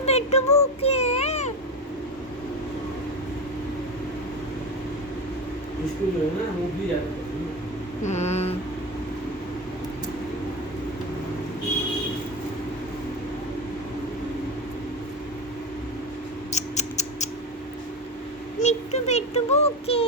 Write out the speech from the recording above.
बिट्टू भूखे इसको जो है ना वो भी ज्यादा पसंद है। मिट्टू बिट्टू भूखे